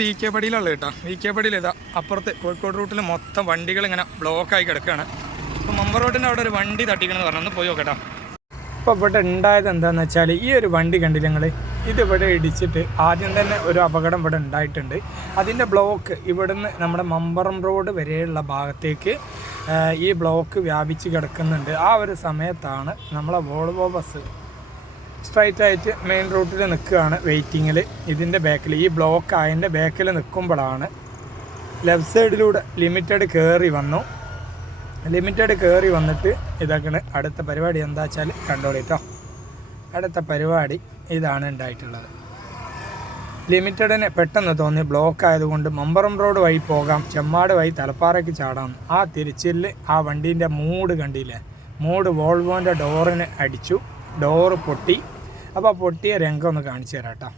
V K പടിയിലുള്ള കേട്ടോ. V K പടിയിൽ ഇതാ അപ്പുറത്ത് കോഴിക്കോട് റൂട്ടിൽ മൊത്തം വണ്ടികൾ ഇങ്ങനെ ബ്ലോക്കായി കിടക്കുകയാണ്. അപ്പോൾ മമ്പർ റോഡിൻ്റെ അവിടെ ഒരു വണ്ടി തട്ടിക്കണമെന്ന് പറഞ്ഞു. ഒന്ന് പോയി നോക്കട്ടോ. ഇപ്പോൾ ഇവിടെ ഉണ്ടായത് എന്താണെന്ന് വെച്ചാൽ ഈ ഒരു വണ്ടി കണ്ടില്ല നിങ്ങൾ, ഇതിവിടെ ഇടിച്ചിട്ട് ആദ്യം തന്നെ ഒരു അപകടം ഇവിടെ ഉണ്ടായിട്ടുണ്ട്. അതിൻ്റെ ബ്ലോക്ക് ഇവിടുന്ന് നമ്മുടെ മമ്പറം റോഡ് വരെയുള്ള ഭാഗത്തേക്ക് ഈ ബ്ലോക്ക് വ്യാപിച്ച് കിടക്കുന്നുണ്ട്. ആ ഒരു സമയത്താണ് നമ്മളെ വോൾവോ ബസ് സ്ട്രൈറ്റ് ആയിട്ട് മെയിൻ റൂട്ടിൽ നിൽക്കുകയാണ് വെയിറ്റിങ്ങിൽ. ഇതിൻ്റെ ബാക്കിൽ ഈ ബ്ലോക്ക് അതിൻ്റെ ബാക്കിൽ നിൽക്കുമ്പോഴാണ് ലെഫ്റ്റ് സൈഡിലൂടെ ലിമിറ്റഡ് കയറി വന്നു. ലിമിറ്റഡ് കയറി വന്നിട്ട് ഇതൊക്കെയാണ് അടുത്ത പരിപാടി. എന്താ വെച്ചാൽ കണ്ടോളിട്ടോ, അടുത്ത പരിപാടി ഇതാണ് ഉണ്ടായിട്ടുള്ളത്. ലിമിറ്റഡിന് പെട്ടെന്ന് തോന്നി ബ്ലോക്ക് ആയതുകൊണ്ട് മമ്പറം റോഡ് വഴി പോകാം, ചെമ്മാട് വഴി തലപ്പാറയ്ക്ക് ചാടാം. ആ തിരിച്ചില് ആ വണ്ടീൻ്റെ മൂഡ് കണ്ടില്ലേ, മൂഡ് വോൾവോൻ്റെ ഡോറിന് അടിച്ചു, ഡോറ് പൊട്ടി. അപ്പോൾ പൊട്ടിയ രംഗം ഒന്ന് കാണിച്ചു തരാം കേട്ടോ.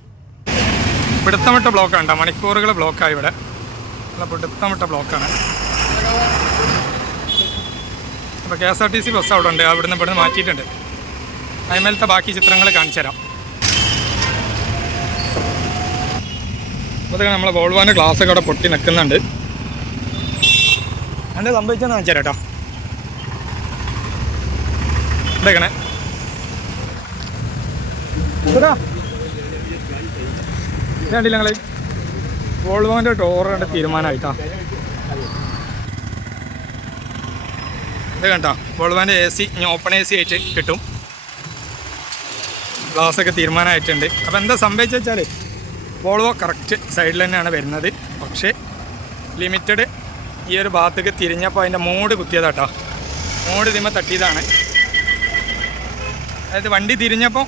പിടുത്തമിട്ട ബ്ലോക്കാണ്, മണിക്കൂറുകൾ ബ്ലോക്കായി ഇവിടെ. നല്ല പിടുത്തമിട്ട ബ്ലോക്കാണ്. അപ്പോൾ KSRTC ബസ് അവിടെ ഉണ്ട്, ഇവിടുന്ന് മാറ്റിയിട്ടുണ്ട്. അതിമേലത്തെ ബാക്കി ചിത്രങ്ങൾ കാണിച്ചു തരാം. അതൊക്കെ നമ്മളെ വോൾവോൻ്റെ ഗ്ലാസ്സൊക്കെ അവിടെ പൊട്ടി നിൽക്കുന്നുണ്ട്. എന്താ സംഭവിച്ചതെന്ന് കാണിച്ചു തരാം കേട്ടോ. ഇതൊക്കെ കണ്ടില്ല ഞങ്ങൾ വോൾവോൻ്റെ ഡോറിൻ്റെ തീരുമാനമായിട്ടാ. ഇത് കണ്ടോ, വോൾവോൻ്റെ AC ഇനി ഓപ്പൺ AC ആയിട്ട് കിട്ടും. ഗ്ലാസ്സൊക്കെ തീരുമാനമായിട്ടുണ്ട്. അപ്പോൾ എന്താ സംഭവിച്ചു വെച്ചാൽ വോൾവോ കറക്റ്റ് സൈഡിൽ തന്നെയാണ് വരുന്നത്. പക്ഷേ ലിമിറ്റഡ് ഈ ഒരു ഭാഗത്തേക്ക് തിരിഞ്ഞപ്പോൾ അതിൻ്റെ മൂട് കുത്തിയതാട്ടോ. മൂട് ഇതിന്മേൽ തട്ടിയതാണ്. അതായത് വണ്ടി തിരിഞ്ഞപ്പോൾ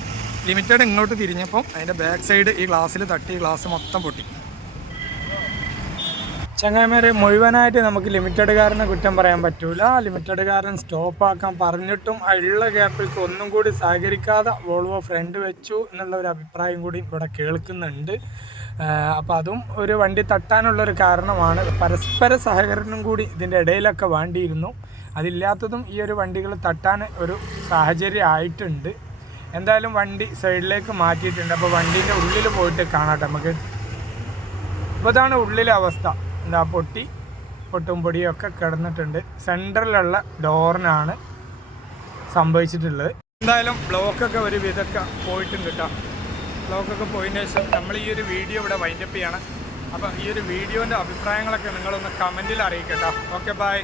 ലിമിറ്റഡ് ഇങ്ങോട്ട് തിരിഞ്ഞപ്പോൾ അതിൻ്റെ ബാക്ക് സൈഡ് ഈ ഗ്ലാസ്സിൽ തട്ടി ഗ്ലാസ് മൊത്തം പൊട്ടി. ചങ്ങായിമാരെ, മുഴുവനായിട്ട് നമുക്ക് ലിമിറ്റഡുകാരനെ കുറ്റം പറയാൻ പറ്റൂല. ലിമിറ്റഡുകാരൻ സ്റ്റോപ്പാക്കാൻ പറഞ്ഞിട്ടും ഉള്ള ഗ്യാപ്പിലേക്ക് ഒന്നും കൂടി സഹകരിക്കാതെ വോൾവോ ഫ്രണ്ട് വെച്ചു എന്നുള്ള ഒരു അഭിപ്രായം കൂടി ഇവിടെ കേൾക്കുന്നുണ്ട്. അപ്പോൾ അതും ഒരു വണ്ടി തട്ടാനുള്ളൊരു കാരണമാണ്. പരസ്പര സഹകരണം കൂടി ഇതിൻ്റെ ഇടയിലൊക്കെ വേണ്ടിയിരുന്നു. അതില്ലാത്തതും ഈ ഒരു വണ്ടികൾ തട്ടാൻ ഒരു സാഹചര്യം ആയിട്ടുണ്ട്. എന്തായാലും വണ്ടി സൈഡിലേക്ക് മാറ്റിയിട്ടുണ്ട്. അപ്പോൾ വണ്ടീൻ്റെ ഉള്ളിൽ പോയിട്ട് കാണാട്ടെ നമുക്ക്. അപ്പോൾ ഇതാണ് ഉള്ളിലെ അവസ്ഥ. എന്താ പൊട്ടും പൊടിയൊക്കെ കിടന്നിട്ടുണ്ട്. സെൻറ്ററിലുള്ള ഡോറിനാണ് സംഭവിച്ചിട്ടുള്ളത്. എന്തായാലും ബ്ലോക്കൊക്കെ ഒരു വിധമൊക്കെ പോയിട്ടുണ്ട് കേട്ടോ. ബ്ലോക്കൊക്കെ പോയതിന് ശേഷം നമ്മൾ ഈ ഒരു വീഡിയോ ഇവിടെ വൈൻഡപ്പ് ചെയ്യണം. അപ്പോൾ ഈ ഒരു വീഡിയോൻ്റെ അഭിപ്രായങ്ങളൊക്കെ നിങ്ങളൊന്ന് കമൻറ്റിൽ അറിയിക്കട്ടോ. Okay, by.